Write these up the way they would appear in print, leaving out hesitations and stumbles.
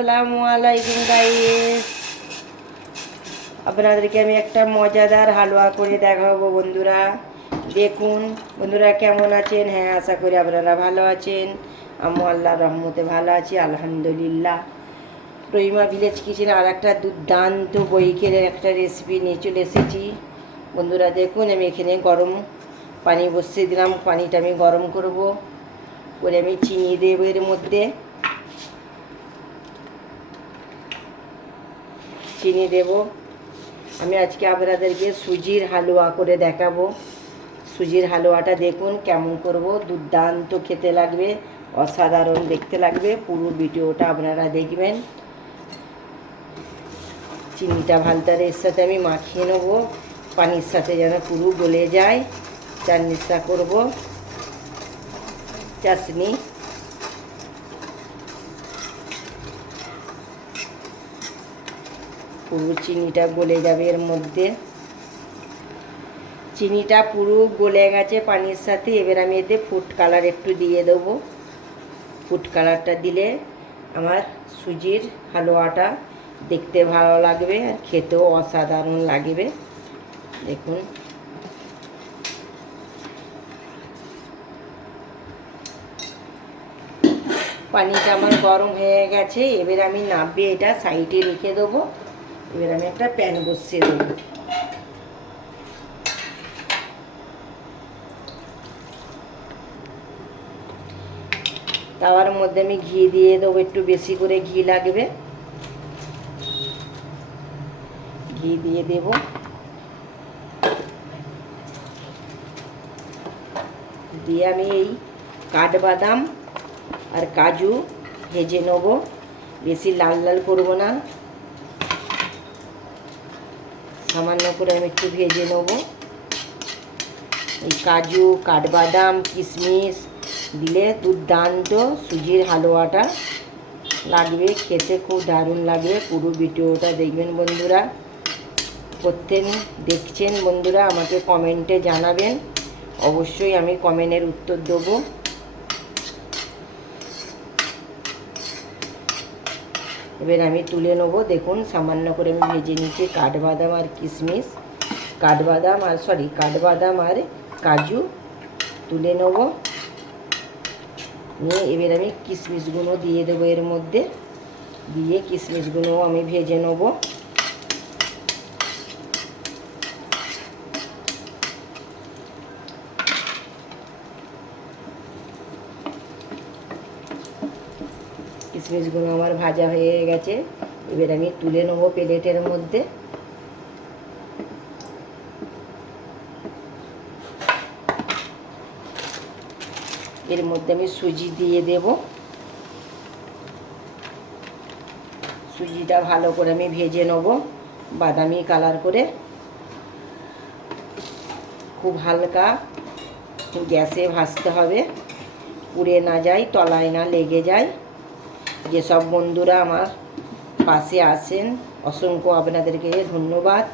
আসসালামু আলাইকুম গাইস, আপনাদেরকে আমি একটা মজাদার হালুয়া করে দেখাবো বন্ধুরা। দেখুন বন্ধুরা, কেমন আছেন? হ্যাঁ, আশা করি আপনারা ভালো আছেন। আমি আল্লাহর রহমতে ভালো আছি, আলহামদুলিল্লাহ। রহিমা ভিলেজ কিচেন আর একটা দুর্দান্ত বইকেলের একটা রেসিপি নিয়ে চলে এসেছি বন্ধুরা। দেখুন, আমি এখানে গরম পানি বসিয়ে দিলাম। পানিটা আমি গরম করব করে আমি চিনি দেবো এর মধ্যে। চিনি দেব। আমি আজকে আপনাদেরকে সুজির হালুয়া করে দেখাবো। সুজির হালুয়াটা দেখুন কেমন করব, দুর্দান্ত খেতে লাগবে, অসাধারণ দেখতে লাগবে। পুরো ভিডিওটা আপনারা দেখবেন। চিনিটা ভালটারে এর সাথে আমি মাখিয়ে নেব, পানির সাথে যেন পুরো গলে যায়। চাটনিটা করব, চাটনি। পুরো চিনিটা গলে যাবে এর মধ্যে। চিনিটা পুরো গলে গেছে পানির সাথে। এবার আমি এতে ফুড কালার একটু দিয়ে দেবো। ফুড কালারটা দিলে আমার সুজির হালুয়াটা দেখতে ভালো লাগবে আর খেতেও অসাধারণ লাগবে। দেখুন, পানিটা আমার গরম হয়ে গেছে। এবার আমি নামিয়ে এটা সাইডে রেখে দেবো। এবার আমি একটা প্যান বসিয়ে দেবো। তাওয়ার মধ্যে আমি ঘি দিয়ে দেবো, একটু বেশি করে ঘি লাগবে। ঘি দিয়ে দেব। দিয়ে আমি এই কাঠবাদাম আর কাজু ভেজে নেব। বেশি লাল লাল করব না, সামান্য করে আমি একটু ভেজে নেব। এই কাজু, কাঠবাদাম, কিশমিশ দিলে দুর্দান্ত সুজির হালুয়াটা লাগবে, খেতে খুব দারুণ লাগবে। পুরো ভিডিওটা দেখবেন বন্ধুরা। প্রত্যেক দেখছেন বন্ধুরা, আমাকে কমেন্টে জানাবেন। অবশ্যই আমি কমেন্টের উত্তর দেবো। এবার আমি তুলে নেবো। দেখুন, সামান্য করে আমি ভেজে নিচ্ছি কাঠবাদাম আর কিশমিশ, কাঠবাদাম আর কাজু তুলে নেব। নিয়ে এবার আমি কিশমিশগুলো দিয়ে দেবো এর মধ্যে। দিয়ে কিশমিশগুলো আমি ভেজে নেব। কিশমিশগুলো আমার ভাজা হয়ে গেছে। এবার আমি তুলে নেবো প্লেটের মধ্যে। এর মধ্যে আমি সুজি দিয়ে দেব। সুজিটা ভালো করে আমি ভেজে নেব, বাদামি কালার করে। খুব হালকা গ্যাসে ভাজতে হবে, পুড়ে না যায়, তলায় না লেগে যায়। যেসব বন্ধুরা আমার পাশে আছেন, অসংখ্য আপনাদেরকে ধন্যবাদ।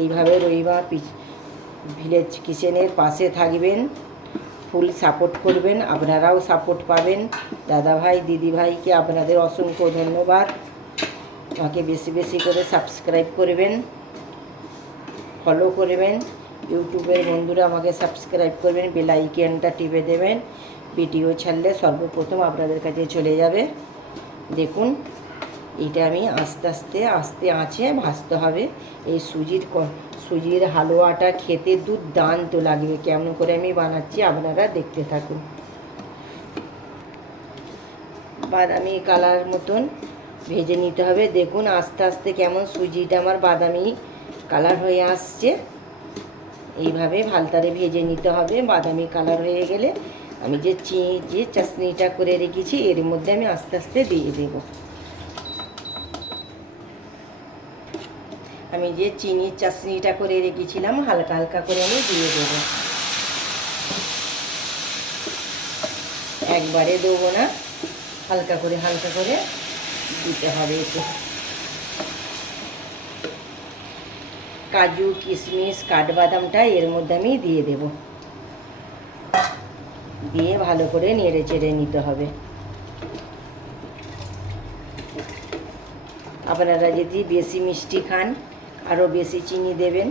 এইভাবে রহিমা ভিলেজ কিচেনের পাশে থাকবেন, ফুল সাপোর্ট করবেন, আপনারাও সাপোর্ট পাবেন। দাদাভাই, দিদিভাইকে আপনাদের অসংখ্য ধন্যবাদ। আমাকে বেশি বেশি করে সাবস্ক্রাইব করবেন, ফলো করবেন। ইউটিউবের বন্ধুরা আমাকে সাবস্ক্রাইব করবেন, বেল আইকনটা টিপে দেবেন। ভিডিও ছাড়লে সর্বপ্রথম আপনাদের কাছে চলে যাবে। দেখুন, এটা আমি আস্তে আঁচে ভাজতে হবে। এই সুজির হালুয়াটা খেতে দুর্দান্ত লাগবে। কেমন করে আমি বানাচ্ছি আপনারা দেখতে থাকুন। বাদামি কালার মতন ভেজে নিতে হবে। দেখুন, আস্তে আস্তে কেমন সুজিটা আমার বাদামি কালার হয়ে আসছে। এইভাবে ভালতারে ভেজে নিতে হবে। বাদামি কালার হয়ে গেলে আমি যে চাটনিটা করে রেখেছি এর মধ্যে আমি আস্তে আস্তে দিয়ে দেব। আমি যে চিনির চাটনিটা করে রেখেছিলাম হালকা হালকা করে আমি দিয়ে দেব। একবারে দেবো না, হালকা করে দিতে হবে এতে। কাজু, কিশমিশ, কাঠবাদামটা এর মধ্যে আমি দিয়ে দেব। দিয়ে ভালো করে নেড়ে চেড়ে নিতে হবে। আপনারা যদি বেশি মিষ্টি খান আরও বেশি চিনি দেবেন,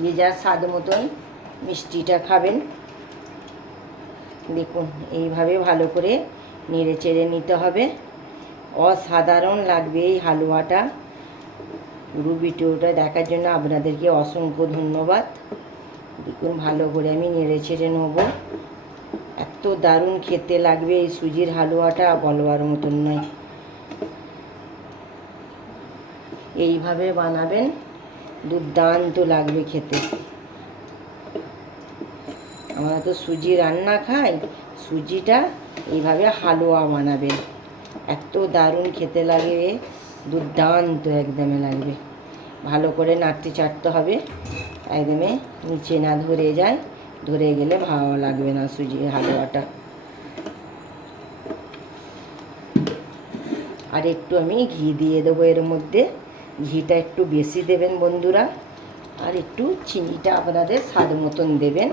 যে যার স্বাদ মতন মিষ্টিটা খাবেন। দেখুন এইভাবে ভালো করে নেড়ে চেড়ে নিতে হবে। অসাধারণ লাগবে এই হালুয়াটা। পুরো ভিডিওটা দেখার জন্য আপনাদেরকে অসংখ্য ধন্যবাদ। দেখুন ভালো করে আমি নেড়ে চেড়ে নেব। এত দারুণ খেতে লাগবে এই সুজির হালুয়াটা, বলবার মতন নয়। এইভাবে বানাবেন, দুর্দান্ত লাগবে খেতে। আমরা তো সুজি রান্না খাই, সুজিটা এইভাবে হালুয়া বানাবেন, এত দারুণ খেতে লাগে, দুর্দান্ত একদমই লাগবে। ভালো করে নাড়তে চাড়তে হবে, একদমই নিচে না ধরে যায়, ধরে গেলে ভালো লাগবে না সুজির হালুয়াটা। আর একটু আমি ঘি দিয়ে দেবো এর মধ্যে, ঘিটা একটু বেশি দেবেন বন্ধুরা। আর একটু চিনিটা আপনাদের স্বাদ মতন দেবেন।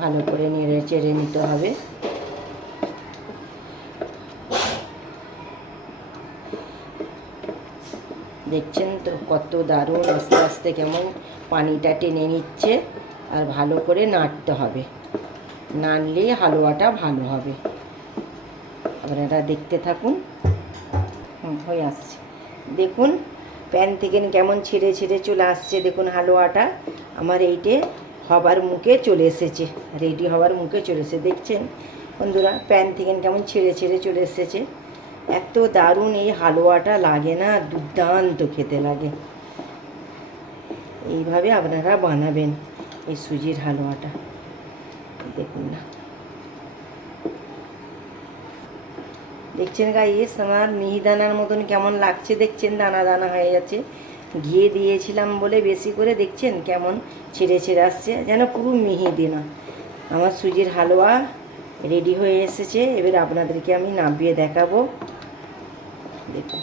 ভালো করে নেড়ে চেড়ে নিতে হবে। দেখছেন তো কত দারুণ আস্তে আস্তে কেমন পানিটা টেনে নিচ্ছে। আর ভালো করে নাড়তে হবে, নাড়লে হালুয়াটা ভালো হবে। আপনারা দেখতে থাকুন। হয়ে আসছে, দেখুন প্যান থেকে কেমন ছেড়ে ছেড়ে চলে আসছে। দেখুন হালুয়াটা আমার এইটে হবার মুখে চলে এসেছে, রেডি হবার মুখে চলে এসেছে। দেখছেন বন্ধুরা প্যান থেকে কেমন ছেড়ে ছেড়ে চলে এসেছে। এত দারুণ এই হালুয়াটা লাগে না, দুর্দান্ত খেতে লাগে। এইভাবে আপনারা বানাবেন এই সুজির হালুয়াটা। দেখুন না, দেখছেন গাইস আমার মিহিদানার মতন কেমন লাগছে। দেখছেন দানা দানা হয়ে যাচ্ছে, ঘিয়ে দিয়েছিলাম বলে বেশি করে। দেখছেন কেমন ছেড়ে ছেড়ে আসছে, যেন পুরো মিহিদানা। আমার সুজির হালুয়া রেডি হয়ে এসেছে। এবার আপনাদেরকে আমি নামিয়ে দেখাবো। দেখুন,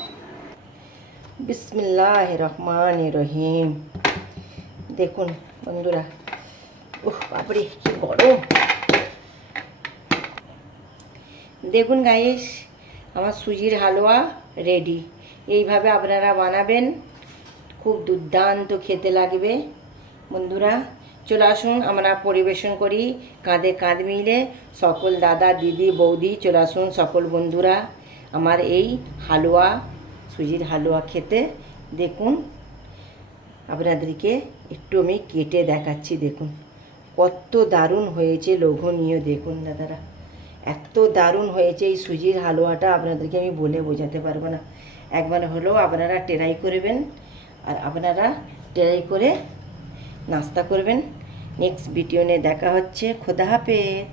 বিসমিল্লাহির রহমানির রহিম। দেখুন বন্ধুরা, উহ বাপরে কি গরম। দেখুন গাইস আমার সুজির হালুয়া রেডি। এইভাবে আপনারা বানাবেন, খুব দুর্দান্ত খেতে লাগবে। বন্ধুরা চলে আসুন আমরা পরিবেশন করি কাঁধে কাঁধ মিলে। সকল দাদা দিদি বৌদি চলে আসুন, সকল বন্ধুরা আমার এই হালুয়া সুজির হালুয়া খেতে। দেখুন আপনাদেরকে একটু আমি কেটে দেখাচ্ছি। দেখুন কত দারুণ হয়েছে, লোভনীয়। দেখুন দাদারা এত দারুণ হয়েছে এই সুজির হালুয়াটা, আপনাদেরকে আমি বলে বোঝাতে পারবো না। একবার হলেও আপনারা ট্রাই করবেন, আর আপনারা ট্রাই করে নাস্তা করবেন। নেক্সট ভিডিও নিয়ে দেখা হচ্ছে। খোদা হাফেজ।